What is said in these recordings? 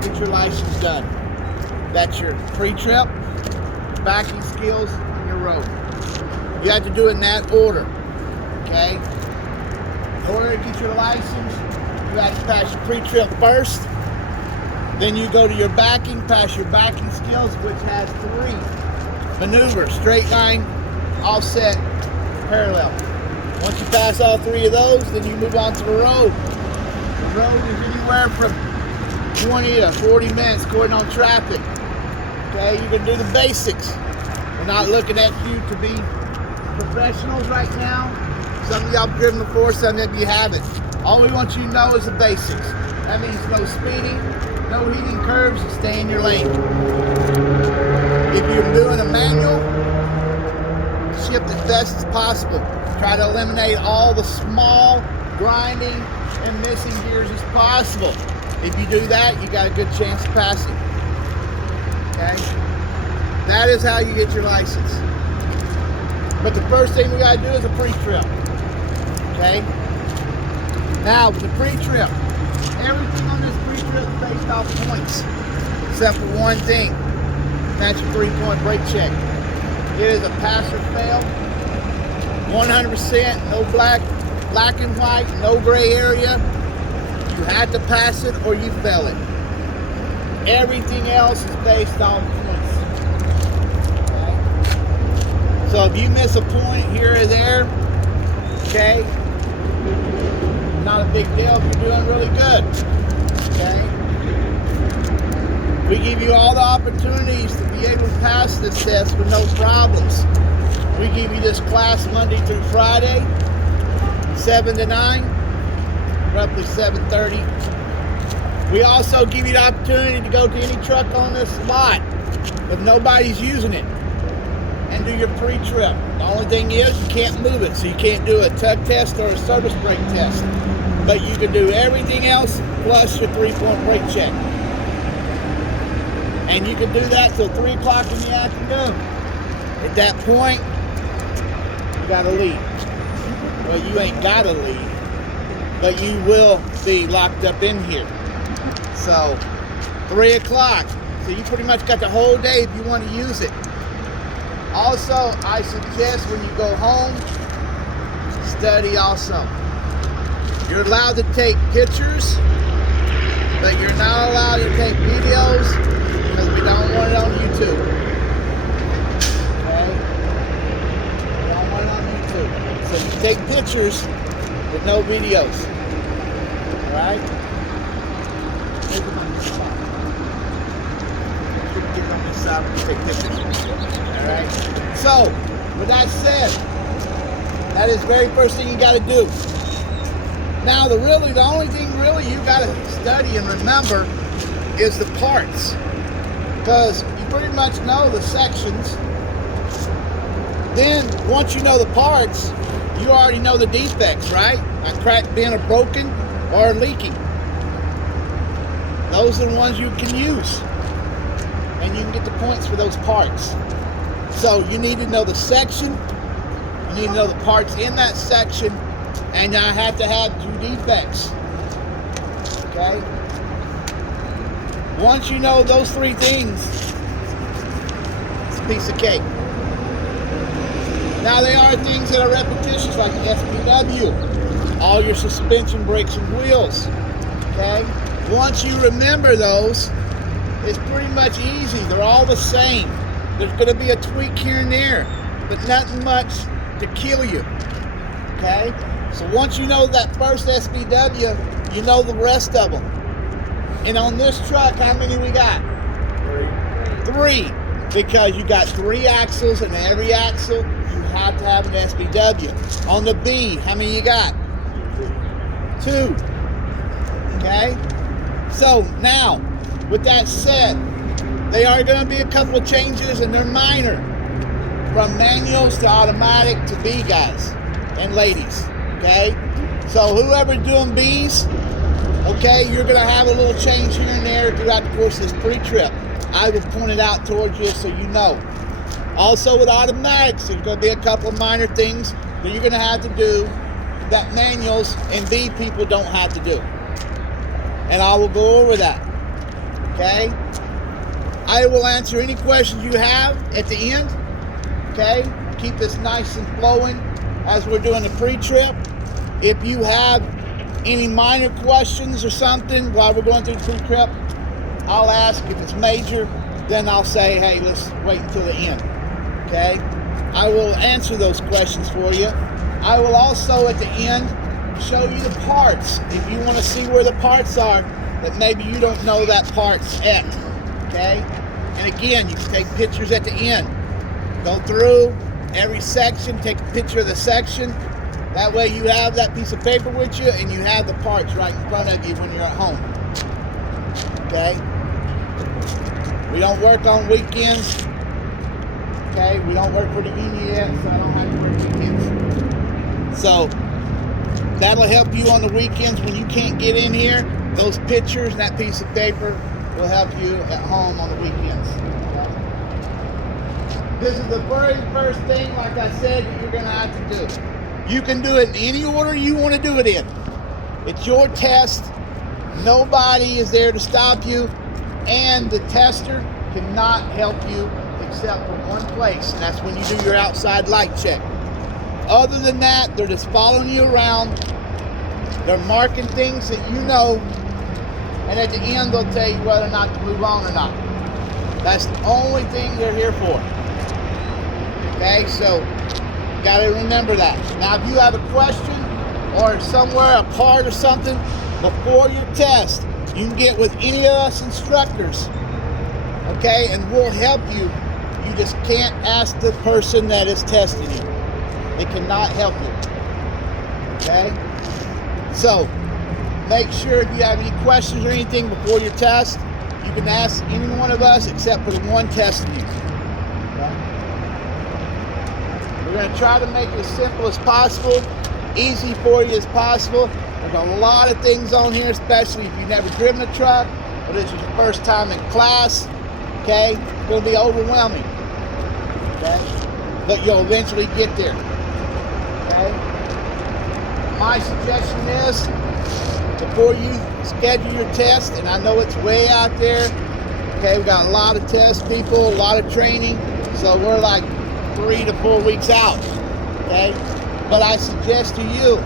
get your license done. That's your pre-trip, backing skills, and your road. You have to do it in that order, okay? In order to get your license, you have to pass your pre-trip first. Then you go to your backing, pass your backing skills, which has 3 maneuvers: straight line, offset, parallel. Once you pass all 3 of those, then you move on to the road. The road is anywhere from 20 to 40 minutes according on traffic. Okay, you can do the basics. We're not looking at you to be professionals right now. Some of y'all have driven before, some of you haven't. All we want you to know is the basics. That means no speeding, no heating curves, and stay in your lane. If you're doing a manual, shift as best as possible. Try to eliminate all the small grinding and missing gears as possible. If you do that, you got a good chance of passing. Okay? That is how you get your license. But the first thing we got to do is a pre-trip. Okay? Now, with the pre-trip, everything on this pre-trip is based off points, except for one thing. That's your 3-point brake check. It is a pass or fail. 100%, no black and white, no gray area. You had to pass it or you fail it. Everything else is based on points. Okay? So if you miss a point here or there, okay, not a big deal if you're doing really good. Okay? We give you all the opportunities to be able to pass this test with no problems. We give you this class Monday through Friday, 7 to 9, roughly 7:30. We also give you the opportunity to go to any truck on this lot if nobody's using it and do your pre-trip. The only thing is you can't move it, so you can't do a tug test or a service brake test. But you can do everything else plus your 3-point brake check. And you can do that till 3 o'clock in the afternoon. At that point, you gotta leave. Well, you ain't gotta leave, but you will be locked up in here. So, 3 o'clock. So you pretty much got the whole day if you want to use it. Also, I suggest when you go home, study also. You're allowed to take pictures, but you're not allowed to take videos because we don't want it on YouTube. Okay? We don't want it on YouTube. So you take pictures with no videos. Alright? Get on this side and take pictures. Alright? So, with that said, that is the very first thing you got to do. Now, the only thing really you got to study and remember is the parts. Because you pretty much know the sections. Then, once you know the parts, you already know the defects, right? Like cracked, bent, or broken, or leaking. Those are the ones you can use. And you can get the points for those parts. So, you need to know the section. You need to know the parts in that section. And I have to have 2 defects. Okay? Once you know those 3 things, it's a piece of cake. Now, there are things that are repetitious, like SPW, all your suspension, brakes, and wheels. Okay? Once you remember those, it's pretty much easy. They're all the same. There's going to be a tweak here and there, but nothing much to kill you. Okay? So once you know that first SPW, you know the rest of them. And on this truck, how many we got? 3. Because you got 3 axles, and every axle, you have to have an SPW. On the B, how many you got? 2. Okay? So now, with that said, there are going to be a couple of changes, and they're minor. From manuals to automatic to B guys and ladies. Okay? So whoever's doing B's, okay, you're going to have a little change here and there throughout the course of this pre-trip. I will point it out towards you so you know. Also with automatics, there's going to be a couple of minor things that you're going to have to do that manuals and B people don't have to do. And I will go over that. Okay? I will answer any questions you have at the end. Okay? Keep this nice and flowing as we're doing the pre-trip. If you have any minor questions or something while we're going through the pre-trip, I'll ask. If it's major, then I'll say, hey, let's wait until the end. Okay? I will answer those questions for you. I will also, at the end, show you the parts. If you want to see where the parts are, that maybe you don't know that part's at. Okay? And again, you can take pictures at the end. Go through every section, take a picture of the section. That way you have that piece of paper with you and you have the parts right in front of you when you're at home. Okay? We don't work on weekends. Okay? We don't work for the union yet, so I don't have to work weekends. So that'll help you on the weekends when you can't get in here. Those pictures and that piece of paper will help you at home on the weekends. This is the very first thing, like I said, that you're going to have to do. You can do it in any order you want to do it in. It's your test. Nobody is there to stop you, and the tester cannot help you except for one place, and that's when you do your outside light check. Other than that, they're just following you around. They're marking things that you know, and at the end they'll tell you whether or not to move on or not. That's the only thing they're here for. Okay, so you got to remember that. Now, if you have a question or somewhere, a part or something, before your test, you can get with any of us instructors, okay, and we'll help you. You just can't ask the person that is testing you. They cannot help you. Okay? So, make sure if you have any questions or anything before your test, you can ask any one of us except for the one testing you. Okay? We're going to try to make it as simple as possible, easy for you as possible. There's a lot of things on here, especially if you've never driven a truck or this is your first time in class. Okay? It's going to be overwhelming. Okay? But you'll eventually get there. Okay? My suggestion is, before you schedule your test, and I know it's way out there, okay, we've got a lot of test people, a lot of training, so we're like 3 to 4 weeks out, okay? But I suggest to you,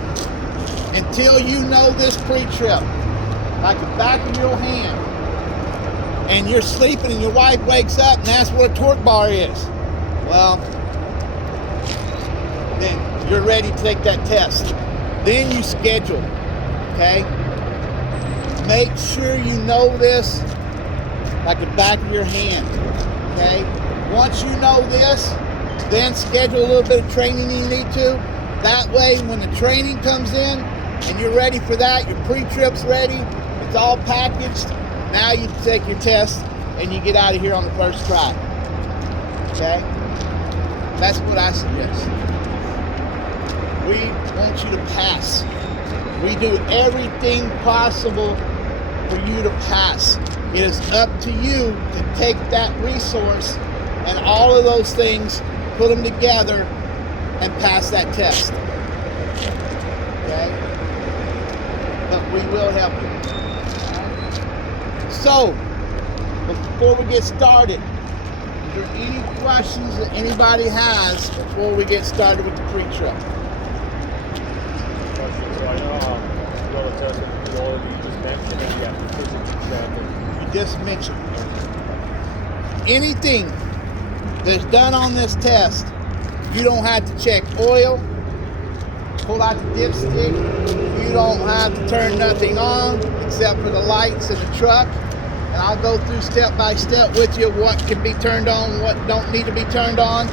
until you know this pre-trip, like the back of your hand, and you're sleeping and your wife wakes up and asks what a torque bar is, well, then you're ready to take that test. Then you schedule, okay? Make sure you know this like the back of your hand, okay? Once you know this, then schedule a little bit of training you need to. That way, when the training comes in and you're ready for that, your pre-trip's ready, it's all packaged, now you take your test and you get out of here on the first try, okay? That's what I suggest. We want you to pass. We do everything possible for you to pass. It is up to you to take that resource and all of those things, put them together, and pass that test. Okay? But we will help you. So, before we get started, is there any questions that anybody has before we get started with the pre-trip? You just mentioned anything that's done on this test, you don't have to check oil, pull out the dipstick, you don't have to turn nothing on except for the lights in the truck, and I'll go through step by step with you what can be turned on, what don't need to be turned on.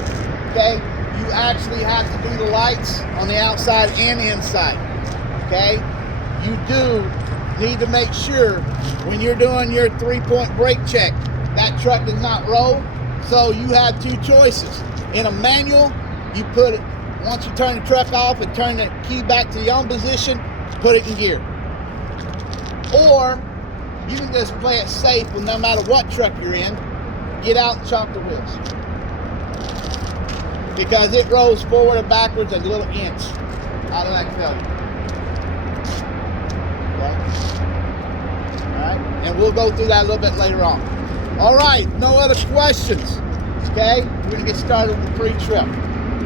Okay, you actually have to do the lights on the outside and inside. Okay, you do need to make sure when you're doing your 3-point brake check, that truck does not roll. So you have two choices. In a manual, you put it, once you turn the truck off and turn the key back to the on position, put it in gear. Or you can just play it safe with no matter what truck you're in, get out and chop the wheels. Because it rolls forward and backwards a little inch out of that failure. Okay? Alright? right? And we'll go through that a little bit later on. All right, no other questions, okay? We're gonna get started with the pre-trip.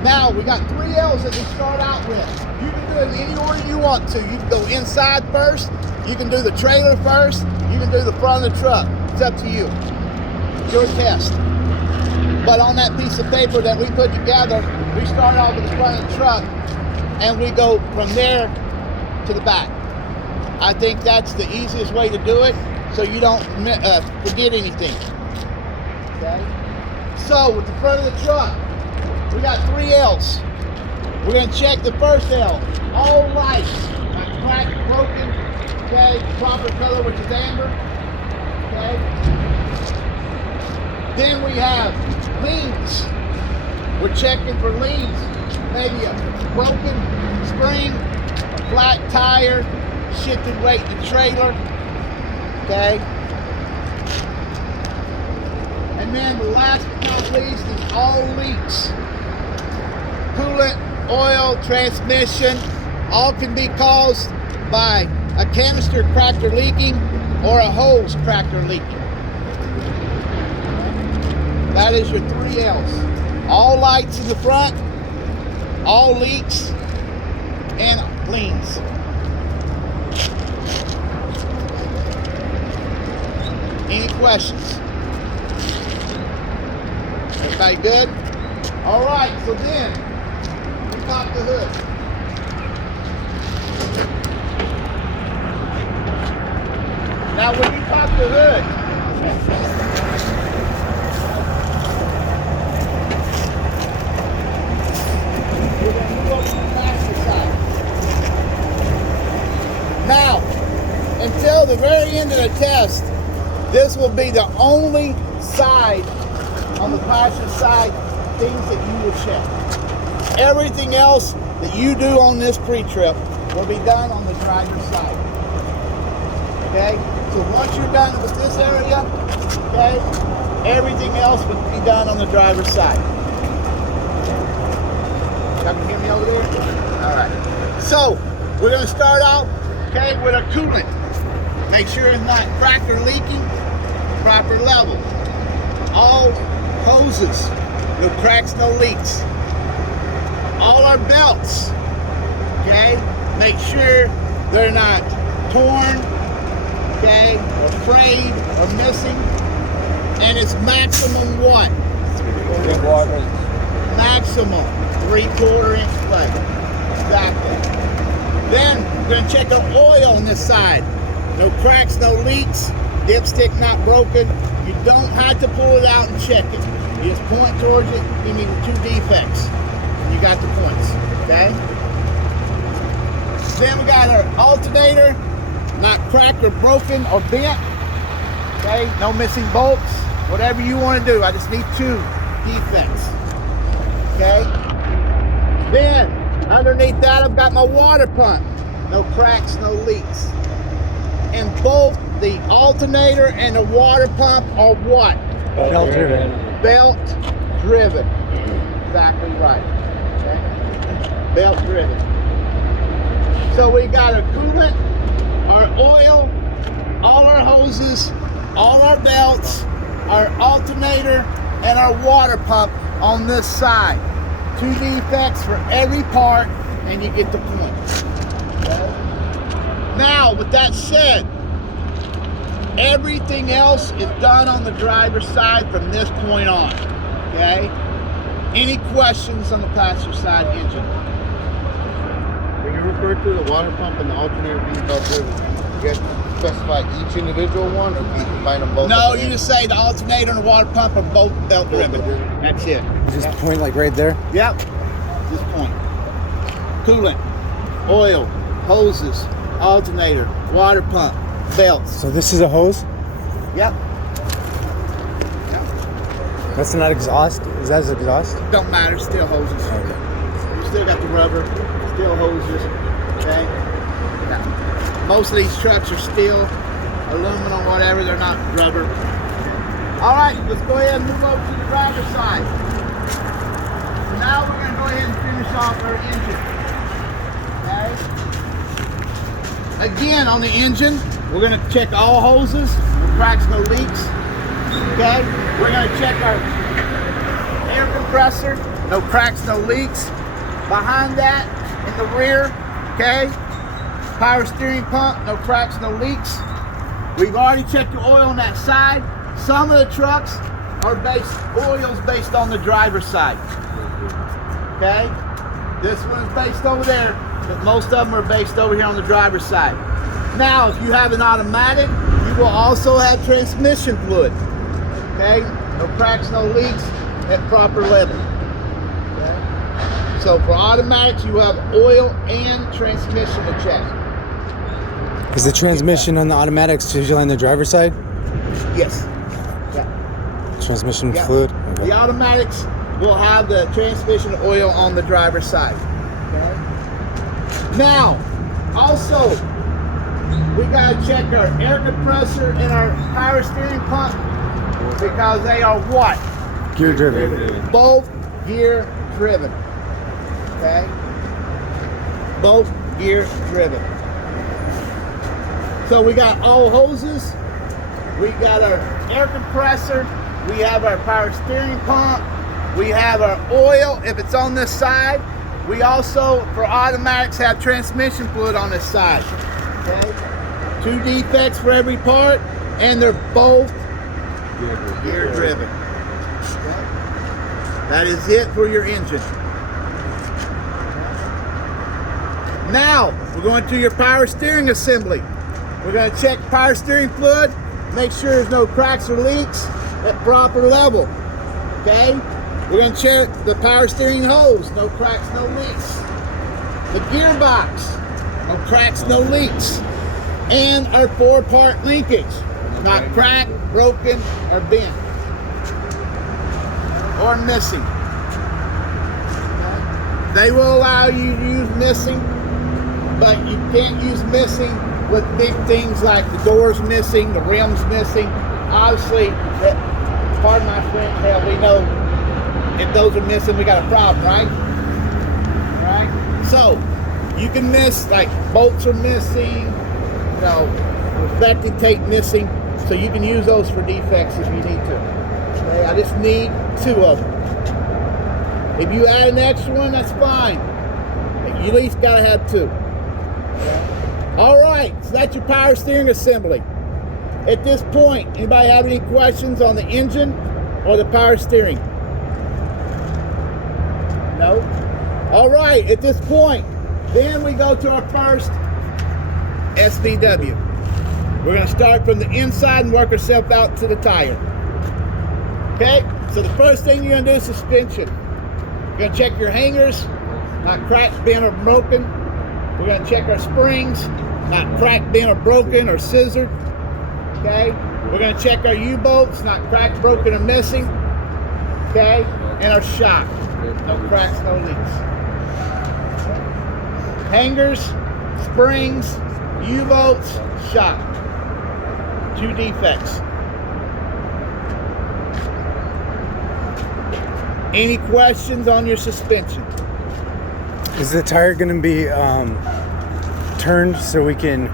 Now, we got 3 L's that we start out with. You can do it in any order you want to. You can go inside first, you can do the trailer first, you can do the front of the truck. It's up to you. It's your test. But on that piece of paper that we put together, we start off with the front of the truck and we go from there to the back. I think that's the easiest way to do it so you don't forget anything. Okay? So with the front of the truck, we got 3 L's. We're going to check the first L. All lights are cracked, broken, okay, proper color, which is amber. Okay? Then we have leans. We're checking for leans. Maybe a broken spring, a flat tire, shifted weight in the trailer. Okay? And then the last but not least is all leaks. Coolant, oil, transmission, all can be caused by a canister cracked or leaking or a hose cracked or leaking. That is your 3 L's. All lights in the front, all leaks, and leans. Any questions? Everybody good? All right, so then we pop the hood. Now when you pop the hood, we're going to move over to the passenger side. Now, until the very end of the test, this will be the only side on the passenger side things that you will check. Everything else that you do on this pre-trip will be done on the driver's side. Okay? So once you're done with this area, okay, everything else will be done on the driver's side. Y'all can hear me over there? All right. So we're going to start out, okay, with our coolant. Make sure it's not cracked or leaking. Proper level. All hoses, no cracks, no leaks. All our belts, okay, make sure they're not torn, okay, or frayed or missing. And it's maximum what? 3/4. Maximum 3/4 inch plate. Exactly. Then we're going to check our oil on this side. No cracks, no leaks. Dipstick not broken. You don't have to pull it out and check it. You just point towards it, give me the 2 defects. You got the points, okay? Then we got our alternator, not cracked or broken or bent, okay? No missing bolts, whatever you want to do. I just need 2 defects, okay? Then, underneath that, I've got my water pump. No cracks, no leaks. And both the alternator and the water pump are what? Belt driven. Belt driven. Exactly right. Okay? Belt driven. So we got our coolant, our oil, all our hoses, all our belts, our alternator, and our water pump on this side. 2 defects for every part, and you get the point. Okay? Now, with that said, everything else is done on the driver's side from this point on, okay? Any questions on the passenger side engine? When you refer to the water pump and the alternator being belt driven, you have to specify each individual one, or can you combine them both? No, you just say the alternator and the water pump are both belt driven. That's it. Just point like right there? Yep, this point. Coolant, oil, hoses, alternator, water pump, belts. So this is a hose? Yep. That's not exhaust? Is that exhaust? Don't matter, still hoses. You still got the rubber, still hoses, okay? Yeah. Most of these trucks are steel, aluminum, whatever, they're not rubber. All right, let's go ahead and move over to the driver's side. So now we're gonna go ahead and finish off our engine, okay? Again, on the engine, we're gonna check all hoses, no cracks, no leaks. Okay, we're gonna check our air compressor, no cracks, no leaks. Behind that, in the rear, okay, power steering pump, no cracks, no leaks. We've already checked the oil on that side. Some of the trucks are oil's based on the driver's side. Okay, this one is based over there, but most of them are based over here on the driver's side. Now, if you have an automatic, you will also have transmission fluid. Okay, no cracks, no leaks at proper level. Okay? So for automatics, you have oil and transmission to check. Is the transmission on the automatics usually on the driver's side? Yes. Yeah. Transmission Yeah. fluid? The automatics will have the transmission oil on the driver's side. Okay? Now, also, we gotta check our air compressor and our power steering pump because they are what? Gear driven. Both gear driven. Okay? Both gear driven. So we got all hoses, we got our air compressor, we have our power steering pump, we have our oil if it's on this side. We also, for automatics, have transmission fluid on this side. Okay? 2 defects for every part, and they're both gear driven. Okay? That is it for your engine. Now, we're going to your power steering assembly. We're going to check power steering fluid, make sure there's no cracks or leaks at proper level. Okay? We're going to check the power steering hose, no cracks, no leaks. The gearbox, no cracks, no leaks. And our 4-part linkage, not cracked, broken, or bent, or missing. They will allow you to use missing, but you can't use missing with big things like the doors missing, the rims missing. Obviously, pardon my French, hell, we know if those are missing, we got a problem, right? Right? So, you can miss, like bolts are missing, you know, reflecting tape missing, so you can use those for defects if you need to. Okay, I just need 2 of them. If you add an extra one, that's fine. But you at least gotta have 2. Okay. All right, so that's your power steering assembly. At this point, anybody have any questions on the engine or the power steering? No? All right, at this point, then we go to our first SVW. We're going to start from the inside and work ourselves out to the tire. Okay, so the first thing you're going to do is suspension. You're going to check your hangers, not cracked, bent, or broken. We're going to check our springs, not cracked, bent, or broken, or scissored. Okay, we're going to check our U-bolts, not cracked, broken, or missing. Okay, and our shock, no cracks, no leaks. Hangers, springs, U-bolts, shock. 2 defects. Any questions on your suspension? Is the tire going to be turned so we can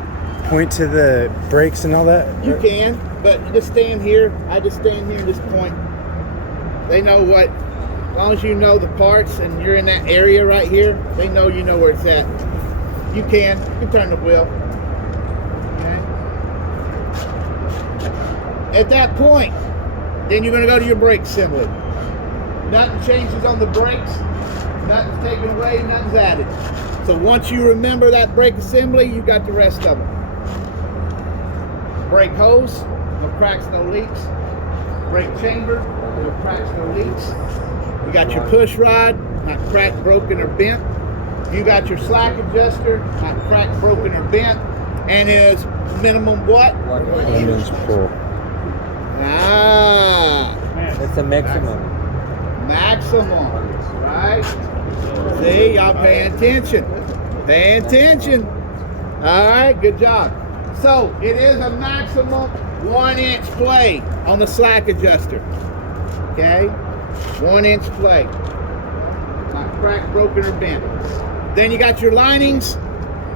point to the brakes and all that? You can, but just stand here. I just stand here and just point. They know what, as long as you know the parts and you're in that area right here, they know you know where it's at. You can turn the wheel. At that point, then you're going to go to your brake assembly. Nothing changes on the brakes, nothing's taken away, nothing's added. So once you remember that brake assembly, you got the rest of them. Brake hose, no cracks, no leaks. Brake chamber, no cracks, no leaks. You got your push rod, not cracked, broken, or bent. You got your slack adjuster, not cracked, broken, or bent. And is minimum what? 1 inch pull. Ah, It's a maximum. maximum, right? See, y'all paying attention. Pay attention. All right, good job. So it is a maximum 1 inch play on the slack adjuster. Okay, 1 inch play. Not cracked, broken, or bent. Then you got your linings,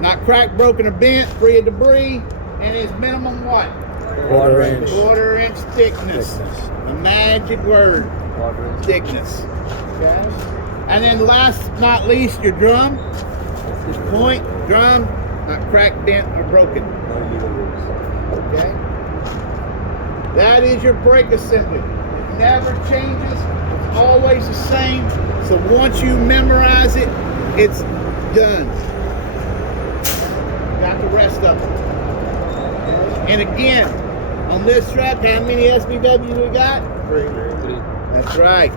not cracked, broken, or bent, free of debris, and it's minimum what? Quarter inch. Quarter-inch thickness. The magic word, thickness. Okay? And then last but not least, your drum. Point, drum, not cracked, bent, or broken. Okay? That is your brake assembly. It never changes. It's always the same. So once you memorize it, it's done. Got the rest of them. And again, on this truck, how many SBWs we got? 3. That's right.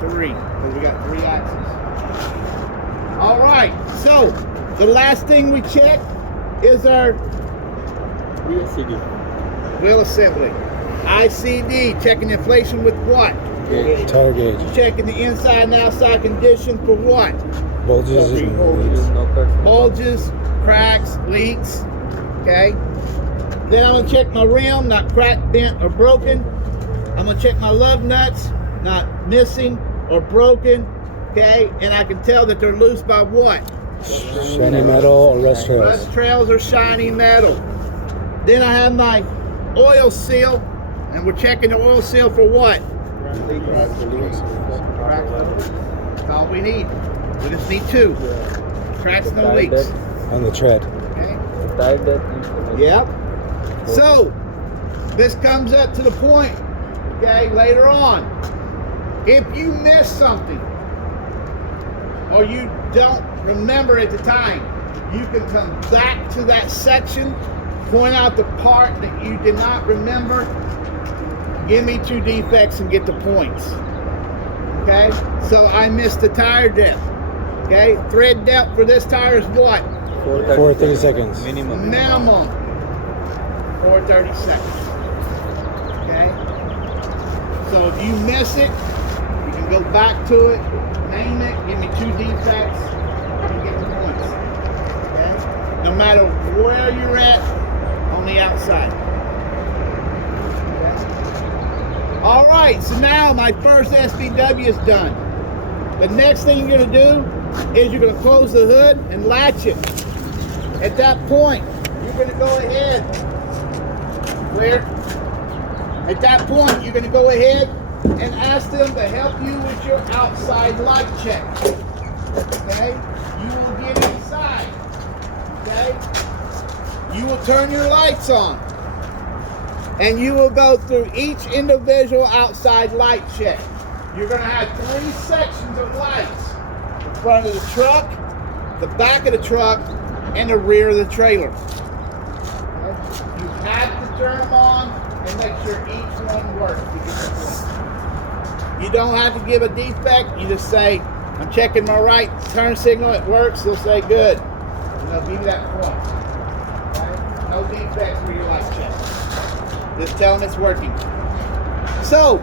3. Because we got 3 axles. All right. So the last thing we check is our wheel assembly. ICD, checking inflation with what? Tire gauge. Checking the inside and outside condition for what? Bulges. Bulges, cracks, leaks. Okay. Then I'm gonna check my rim, not cracked, bent, or broken. I'm gonna check my lug nuts, not missing or broken. Okay, and I can tell that they're loose by what? Shiny metal or rust trails. Rust trails or shiny metal. Then I have my oil seal, and we're checking the oil seal for what? That's all we need. We just need 2. Cracks, no leaks. On the tread. Okay. Yep. So this comes up to the point, okay, later on. If you miss something or you don't remember at the time, you can come back to that section, point out the part that you did not remember, give me 2 defects and get the points. Okay, so I missed the tire depth. Okay, thread depth for this tire is what? 430 seconds. Minimum 430 seconds. Okay, so if you miss it, you can go back to it, name it, give me 2 defects, and get the points. Okay, no matter where you're at on the outside. All right, so now my first SBW is done. The next thing you're gonna do is you're gonna close the hood and latch it. At that point, you're gonna go ahead. At that point, you're gonna go ahead and ask them to help you with your outside light check. Okay? You will get inside. Okay? You will turn your lights on. And you will go through each individual outside light check. You're going to have 3 sections of lights. The front of the truck, the back of the truck, and the rear of the trailer. Okay? You have to turn them on and make sure each one works to get the point. You don't have to give a defect. You just say, I'm checking my right turn signal, it works. They'll say good. And they'll give you that point. Okay? No defects for your light check. Just tell them it's working. So,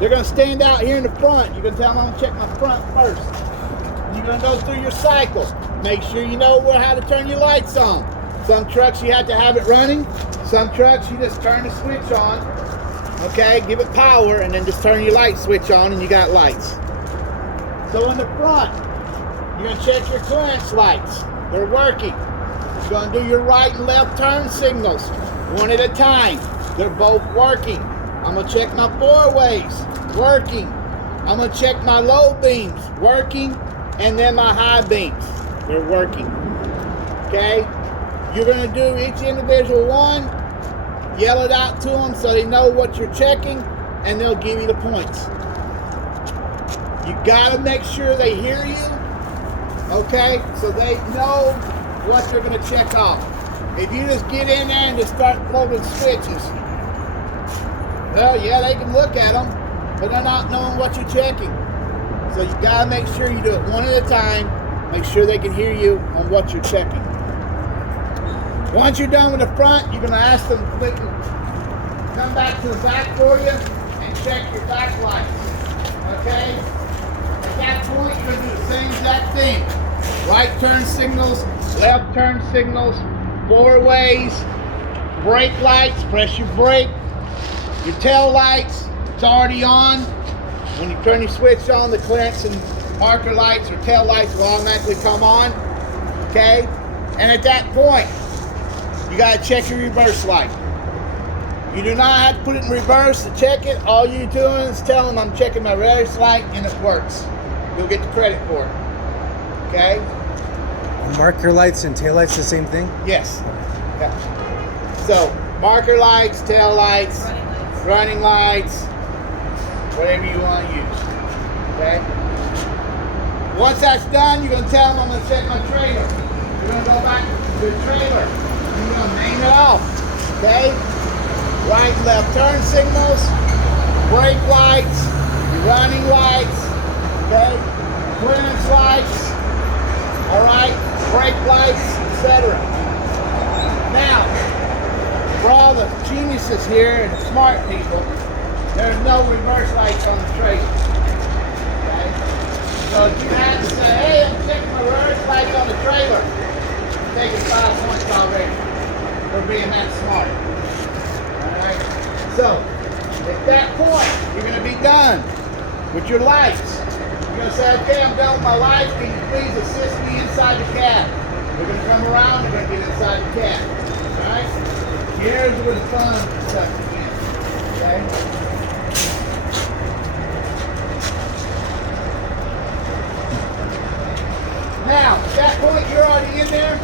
they're going to stand out here in the front. You're going to tell them I'm going to check my front first. You're going to go through your cycle. Make sure you know how to turn your lights on. Some trucks you have to have it running. Some trucks you just turn the switch on. Okay, give it power and then just turn your light switch on and you got lights. So in the front, you're going to check your clearance lights. They're working. You're going to do your right and left turn signals. One at a time. They're both working. I'm going to check my 4-ways. Working. I'm going to check my low beams. Working. And then my high beams. They're working. Okay? You're going to do each individual one. Yell it out to them so they know what you're checking. And they'll give you the points. You got to make sure they hear you. Okay? So they know what they're going to check off. If you just get in there and just start pulling switches, well, yeah, they can look at them, but they're not knowing what you're checking. So you gotta make sure you do it one at a time. Make sure they can hear you on what you're checking. Once you're done with the front, you're gonna ask them to come back to the back for you and check your back lights. Okay? At that point, you're gonna do the same exact thing. Right turn signals, left turn signals, 4-ways, brake lights, press your brake. Your tail lights, it's already on. When you turn your switch on, the clearance and marker lights or tail lights will automatically come on. Okay? And at that point, you gotta check your reverse light. You do not have to put it in reverse to check it. All you're doing is tell them I'm checking my reverse light and it works. You'll get the credit for it. Okay? Marker lights and tail lights the same thing? Yes. Yeah. So, marker lights, tail lights, running lights, whatever you want to use. Okay? Once that's done, you're going to tell them I'm going to check my trailer. You're going to go back to the trailer. You're going to name it off. Okay? Right and left turn signals, brake lights, your running lights, okay? Clearance lights, all right? Brake lights, etc. Now, for all the geniuses here and smart people, there's no reverse lights on the trailer. Okay? So if you had to say, hey, I'm checking my reverse lights on the trailer, you're taking 5 points already for being that smart. Alright? So, at that point, you're going to be done with your lights. You're going to say, okay, I'm done with my lights. Can you please assist me inside the cab? We're going to come around. We're going to get inside the cab. Alright? Here's where the fun stuff begins. Okay? Now, at that point, you're already in there.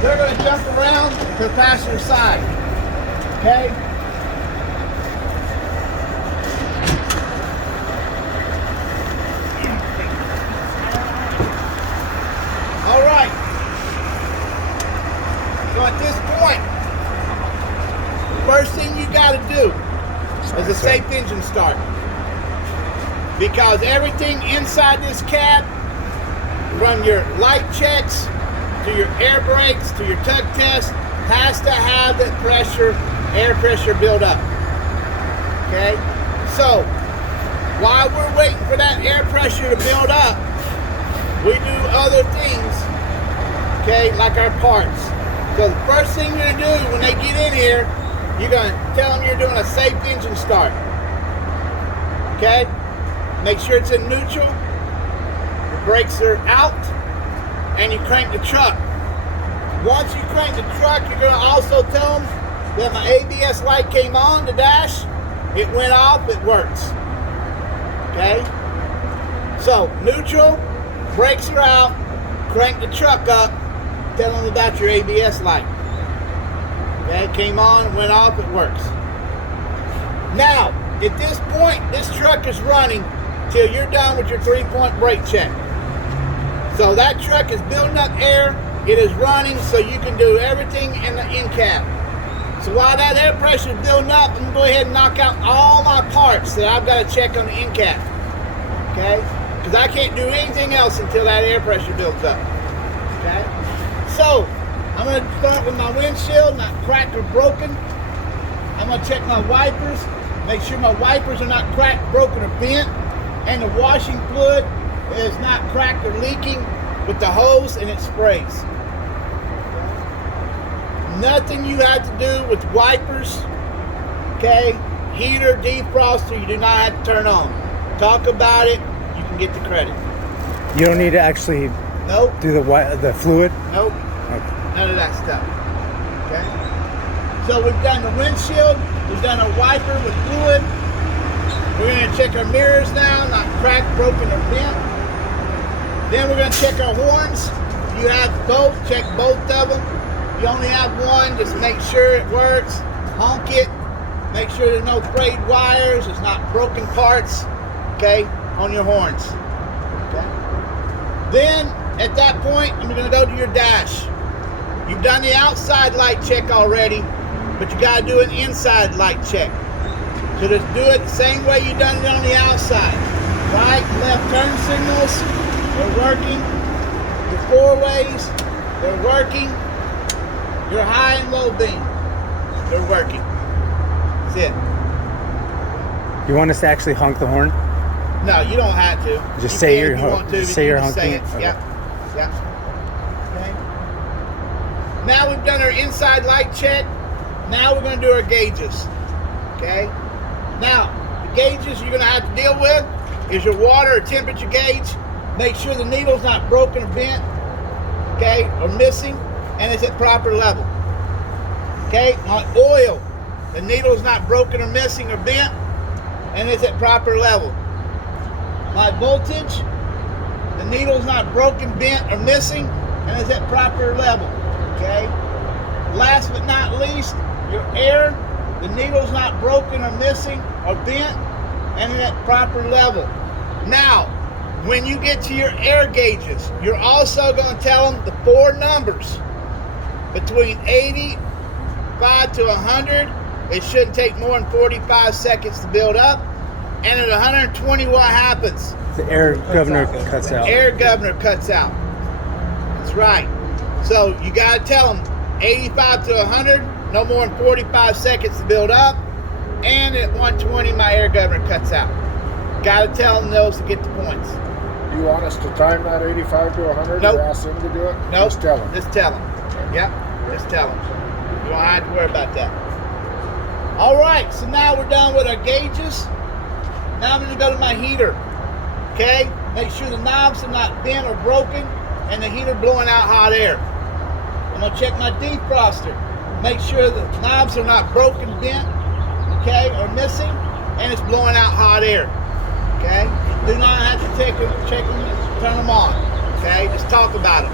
They're going to jump around to the passenger side. Okay? All right. So at this point, first thing you got to do is a safe engine start. Because everything inside this cab, from your light checks to your air brakes to your tug test, has to have that pressure, air pressure build up. Okay? So, while we're waiting for that air pressure to build up, we do other things, okay, like our parts. So the first thing you're going to do when they get in here, you're going to tell them you're doing a safe engine start. Okay? Make sure it's in neutral, the brakes are out, and you crank the truck. Once you crank the truck, you're going to also tell them that my ABS light came on, the dash, it went off, it works. Okay? So, neutral, brakes are out, crank the truck up, tell them about your ABS light. Okay, it came on, went off, it works. Now, at this point, this truck is running till you're done with your 3-point brake check. So that truck is building up air, it is running so you can do everything in the in cab. So while that air pressure is building up, I'm going to go ahead and knock out all my parts that I've got to check on the in cab. Okay? Because I can't do anything else until that air pressure builds up. Okay? So, I'm going to start with my windshield, not cracked or broken. I'm going to check my wipers, make sure my wipers are not cracked, broken, or bent, and the washing fluid is not cracked or leaking with the hose and it sprays. Nothing you have to do with wipers, okay, heater, defroster, you do not have to turn on. Talk about it, you can get the credit. You don't need to actually Nope. do the fluid? Nope. Okay. None of that stuff. Okay? So we've done the windshield, we've done a wiper with fluid. We're going to check our mirrors now, not cracked, broken, or bent. Then we're going to check our horns. If you have both, check both of them. If you only have one, just make sure it works. Honk it. Make sure there's no frayed wires, there's not broken parts, okay, on your horns. Okay? Then, at that point, I'm going to go to your dash. You've done the outside light check already, but you got to do an inside light check. So just do it the same way you done it on the outside. Right and left turn signals, they're working. Your four ways, they're working. Your high and low beam, they're working. That's it. You want us to actually honk the horn? No, you don't have to. Just you say can you're if you want to, just but say you you're can say honking it. it? Yep. Yep. Okay. Now we've done our inside light check. Now we're going to do our gauges. Okay. Now the gauges you're going to have to deal with is your water or temperature gauge. Make sure the needle's not broken or bent, okay, or missing, and it's at proper level. Okay, my oil, the needle's not broken or missing or bent, and it's at proper level. My voltage, the needle's not broken, bent, or missing, and it's at proper level. Okay. Last but not least, your air, the needle's not broken or missing or bent, and it's at proper level. Now, when you get to your air gauges, you're also going to tell them the 4 numbers. Between 85 to 100, it shouldn't take more than 45 seconds to build up. And at 120, what happens? The air governor cuts out. Air governor cuts out. That's right. So you got to tell them 85 to 100, no more than 45 seconds to build up. And at 120, my air governor cuts out. Got to tell them those to get the points. You want us to time that 85 to 100 Nope. or ask them to do it? Nope. Just tell them. Just tell them. Yep. Just tell them. You don't have to worry about that. All right. So now we're done with our gauges. Now I'm going to go to my heater. Okay. Make sure the knobs are not bent or broken, and the heater blowing out hot air. I'm going to check my defroster. Make sure the knobs are not broken, bent, okay, or missing, and it's blowing out hot air. Okay. Do not have to check them, turn them on. Okay. Just talk about it.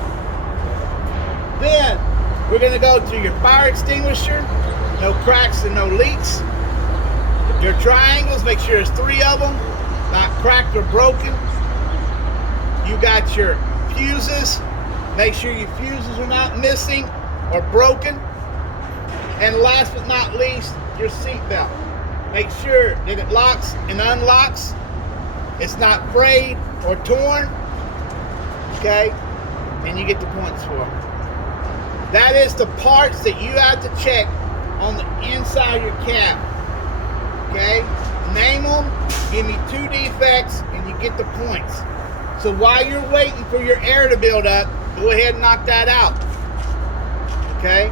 Then we're going to go to your fire extinguisher. No cracks and no leaks. Your triangles, make sure there's 3 of them, not cracked or broken. You got your fuses. Make sure your fuses are not missing or broken. And last but not least, your seat belt. Make sure that it locks and unlocks. It's not frayed or torn. Okay? And you get the points for it. That is the parts that you have to check on the inside of your cab. Okay? Name them, give me 2 defects, and you get the points. So while you're waiting for your air to build up, go ahead and knock that out. Okay?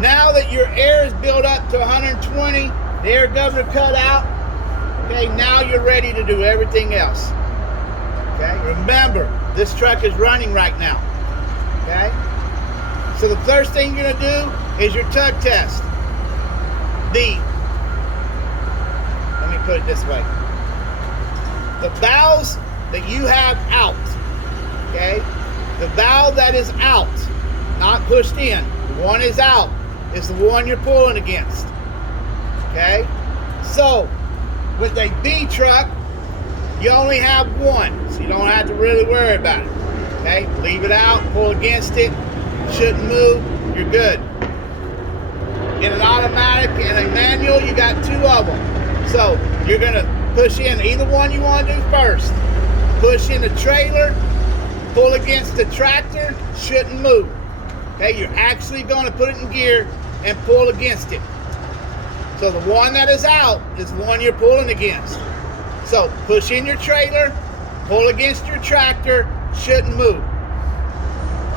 Now that your air is built up to 120, the air governor cut out, okay, now you're ready to do everything else. Okay? Remember, this truck is running right now. Okay? So the first thing you're going to do is your tug test. Let me put it this way. The valves that you have out, okay? The valve that is out, not pushed in, the one is out, is the one you're pulling against, okay? So, with a B truck, you only have one, so you don't have to really worry about it, okay? Leave it out, pull against it, shouldn't move, you're good. In an automatic and a manual, you got 2 of them. So you're going to push in either one you want to do first. Push in the trailer, pull against the tractor, shouldn't move. Okay, you're actually going to put it in gear and pull against it. So the one that is out is the one you're pulling against. So push in your trailer, pull against your tractor, shouldn't move.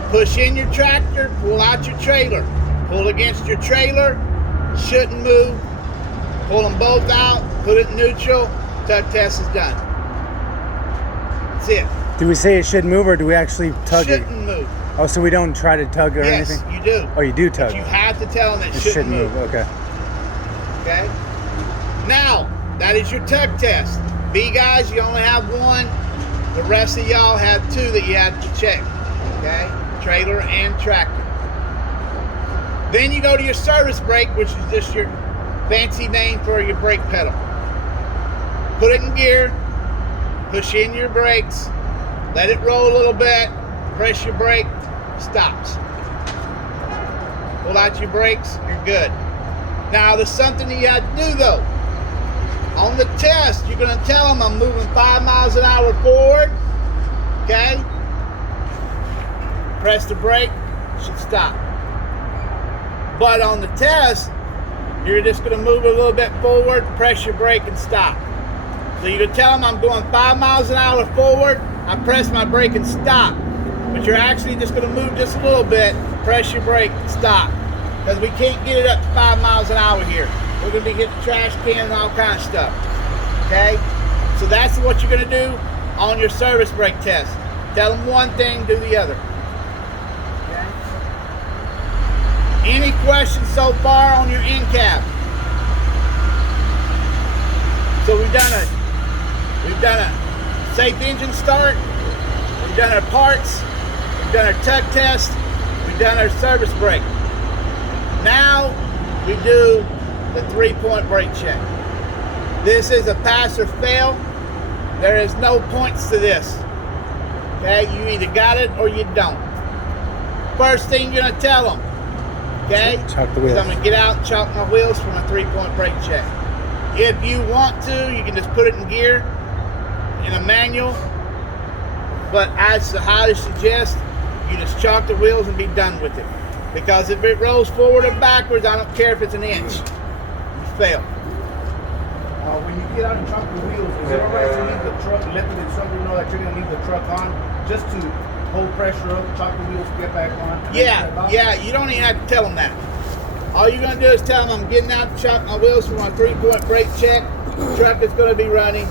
Push in your tractor, pull out your trailer. Pull against your trailer, shouldn't move. Pull them both out, put it in neutral, tug test is done. That's it. Do we say it should move, or do we actually tug it? Shouldn't move. Oh, so we don't try to tug or anything? Yes, you do. Oh, you do tug. But you have to tell them it It shouldn't move. Okay. Okay? Now, that is your tug test. B guys, you only have 1. The rest of y'all have 2 that you have to check. Okay? Trailer and tractor. Then you go to your service brake, which is just your fancy name for your brake pedal. Put it in gear, push in your brakes, let it roll a little bit, press your brake, stops. Pull out your brakes, you're good. Now there's something that you have to do though. On the test, you're going to tell them I'm moving 5 miles an hour forward, okay? Press the brake, should stop. But on the test, you're just going to move a little bit forward, press your brake, and stop. So you can tell them I'm going 5 miles an hour forward, I press my brake and stop. But you're actually just going to move just a little bit, press your brake, and stop. Because we can't get it up to 5 miles an hour here. We're going to be hitting the trash can and all kinds of stuff. Okay? So that's what you're going to do on your service brake test. Tell them one thing, do the other. Okay? Any questions so far on your end cap? So we've done a safe engine start, we've done our parts, we've done our tug test, we've done our service brake. Now we do the 3-point brake check. This is a pass or fail. There is no points to this. Okay, you either got it or you don't. First thing you're gonna tell them, okay? Chalk the wheels. I'm gonna get out and chalk my wheels for my 3-point brake check. If you want to, you can just put it in gear in a manual. But I highly suggest you just chalk the wheels and be done with it. Because if it rolls forward or backwards, I don't care if it's an inch. You fail. When you get out and chalk the wheels, is it alright to leave the truck, let the instructor know that you're going to leave the truck on, just to hold pressure up, chalk the wheels, get back on? Yeah, you don't even have to tell them that. All you're going to do is tell them I'm getting out to chalk my wheels for my 3-point brake check. The truck is going to be running.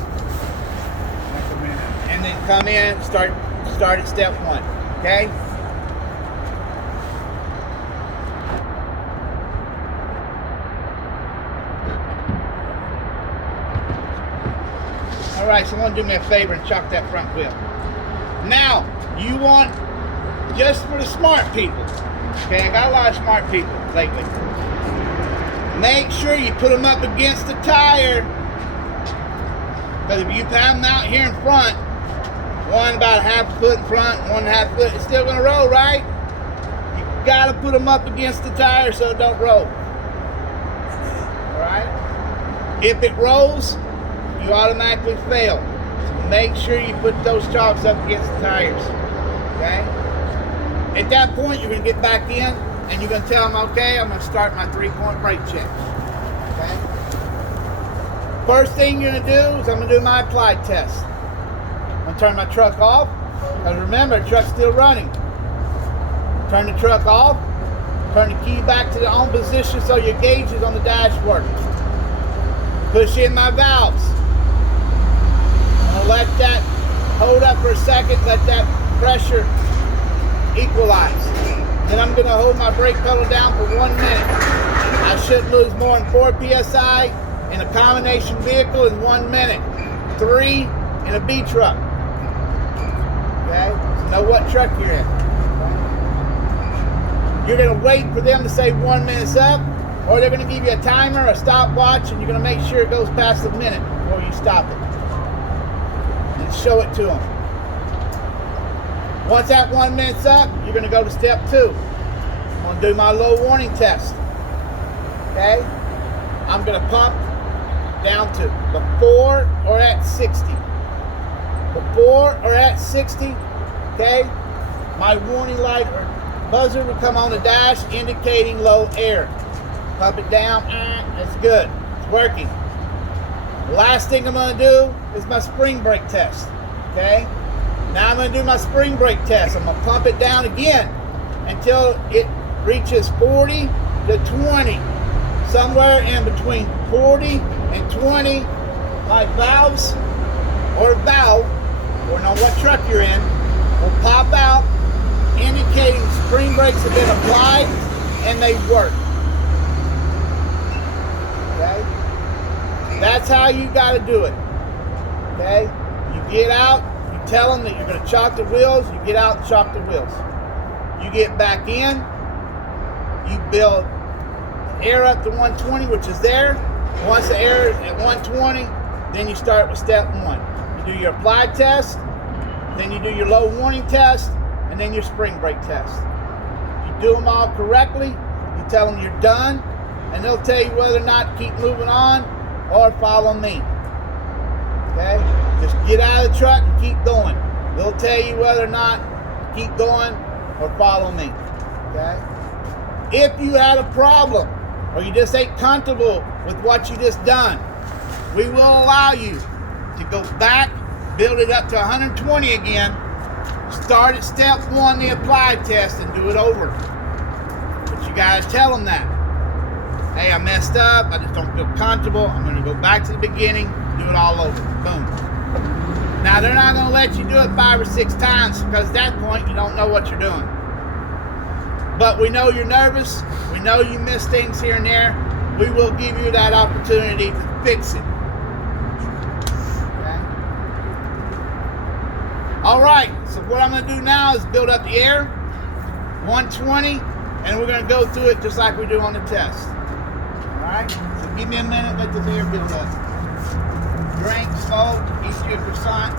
And then come in, start at step 1. Okay? Alright, so I want to do me a favor and chalk that front wheel. Now, you want, just for the smart people, okay, I got a lot of smart people lately. Make sure you put them up against the tire, because if you have them out here in front, one about a half a foot in front, 1.5 foot, it's still going to roll, right? You got to put them up against the tire so it don't roll. Alright? If it rolls, you automatically fail. So make sure you put those chalks up against the tires. Okay? At that point, you're going to get back in and you're going to tell them, okay, I'm going to start my 3-point brake check. Okay? First thing you're going to do is I'm going to do my applied test. I'm going to turn my truck off. Because remember, the truck's still running. Turn the truck off. Turn the key back to the on position so your gauge is on the dashboard. Push in my valves. Let that hold up for a second, let that pressure equalize. Then I'm going to hold my brake pedal down for 1 minute. I shouldn't lose more than 4 psi in a combination vehicle in 1 minute. 3 in a B truck. Okay? So know what truck you're in. You're going to wait for them to say 1 minute's up, or they're going to give you a timer, a stopwatch, and you're going to make sure it goes past the minute before you stop it. Show it to them. Once that 1 minute's up, you're going to go to step 2. I'm going to do my low warning test. Okay? I'm going to pump down to before or at 60. Before or at 60, okay, my warning light or buzzer will come on the dash indicating low air. Pump it down, that's good. It's working. The last thing I'm going to do is my spring brake test. Okay? Now I'm going to do my spring brake test. I'm going to pump it down again until it reaches 40 to 20. Somewhere in between 40 and 20, my valves or valve, or on what truck you're in, will pop out indicating spring brakes have been applied and they work. Okay? That's how you got to do it. Okay? You get out, you tell them that you're going to chalk the wheels, you get out and chalk the wheels. You get back in, you build air up to 120, which is there. Once the air is at 120, then you start with step 1. You do your applied test, then you do your low warning test, and then your spring brake test. You do them all correctly, you tell them you're done, and they'll tell you whether or not to keep moving on or follow me. Okay? Just get out of the truck and keep going. They'll tell you whether or not to keep going or follow me. Okay? If you had a problem or you just ain't comfortable with what you just done, we will allow you to go back, build it up to 120 again, start at step 1, the applied test, and do it over. But you gotta tell them that. Hey, I messed up, I just don't feel comfortable, I'm gonna go back to the beginning, do it all over. Boom. Now, they're not gonna let you do it 5 or 6 times, because at that point, you don't know what you're doing. But we know you're nervous, we know you miss things here and there, we will give you that opportunity to fix it. Okay? All right, so what I'm going to do now is build up the air, 120, and we're going to go through it just like we do on the test. All right, so give me a minute, let this air build up. Drink, smoke, eat your croissant.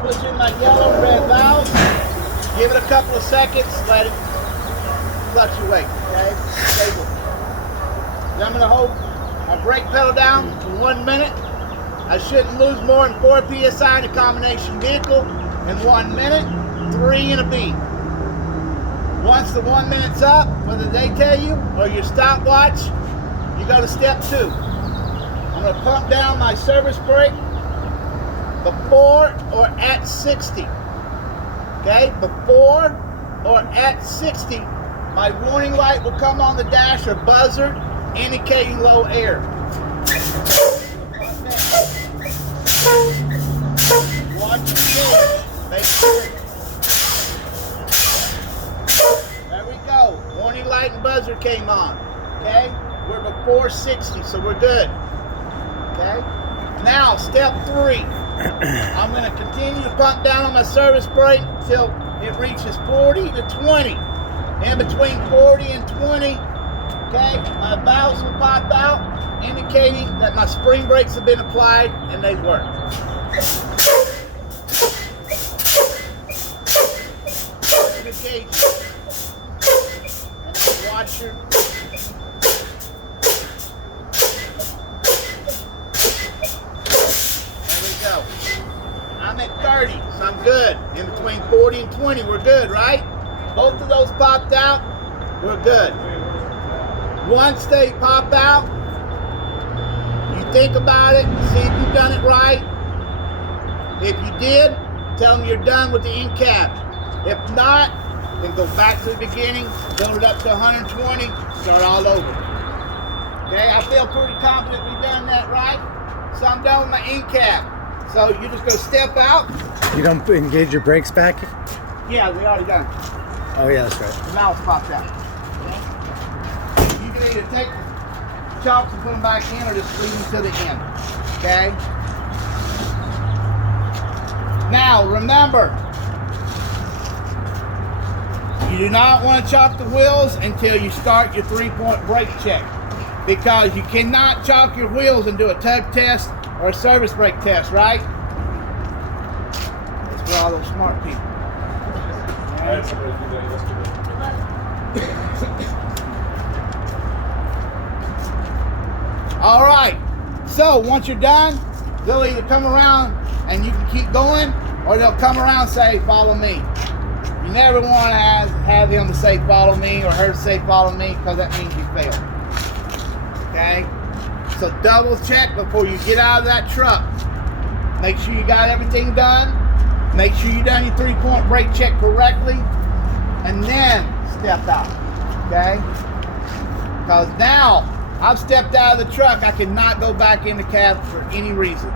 Push in my yellow and red valves. Give it a couple of seconds. Let it fluctuate. Okay? Stable. Then I'm going to hold my brake pedal down for 1 minute. I shouldn't lose more than 4 psi in a combination vehicle in 1 minute. 3 in a beat. Once the 1 minute's up, whether they tell you or your stopwatch, you go to step 2. I'm going to pump down my service brake before or at 60. Okay, before or at 60, my warning light will come on the dash or buzzer indicating low air. Watch the gauge. Make sure. There we go. Warning light and buzzer came on. Okay, we're before 60, so we're good. Okay, now step 3. I'm going to continue to pump down on my service brake until it reaches 40 to 20. In between 40 and 20, okay, my valves will pop out, indicating that my spring brakes have been applied and they work. The gauge. And the washer. I'm at 30, so I'm good. In between 40 and 20, we're good, right? Both of those popped out, we're good. Once they pop out, you think about it, see if you've done it right. If you did, tell them you're done with the end cap. If not, then go back to the beginning, build it up to 120, start all over. Okay, I feel pretty confident we've done that right. So I'm done with my end cap. So you're just going to step out. You don't engage your brakes back? Yeah, we already done it. Oh yeah, that's right. The valve popped out. Okay? You can either take the chocks and put them back in or just leave them to the end. Okay? Now, remember, you do not want to chalk the wheels until you start your 3-point brake check. Because you cannot chalk your wheels and do a tug test or a service brake test, right? That's for all those smart people. All right. So once you're done, they'll either come around and you can keep going, or they'll come around and say, "Follow me." You never want to have him to say, "Follow me," or her to say, "Follow me," because that means you failed. Okay? So double check before you get out of that truck. Make sure you got everything done. Make sure you done your 3-point brake check correctly. And then step out. Okay? Because now I've stepped out of the truck. I cannot go back in the cab for any reason.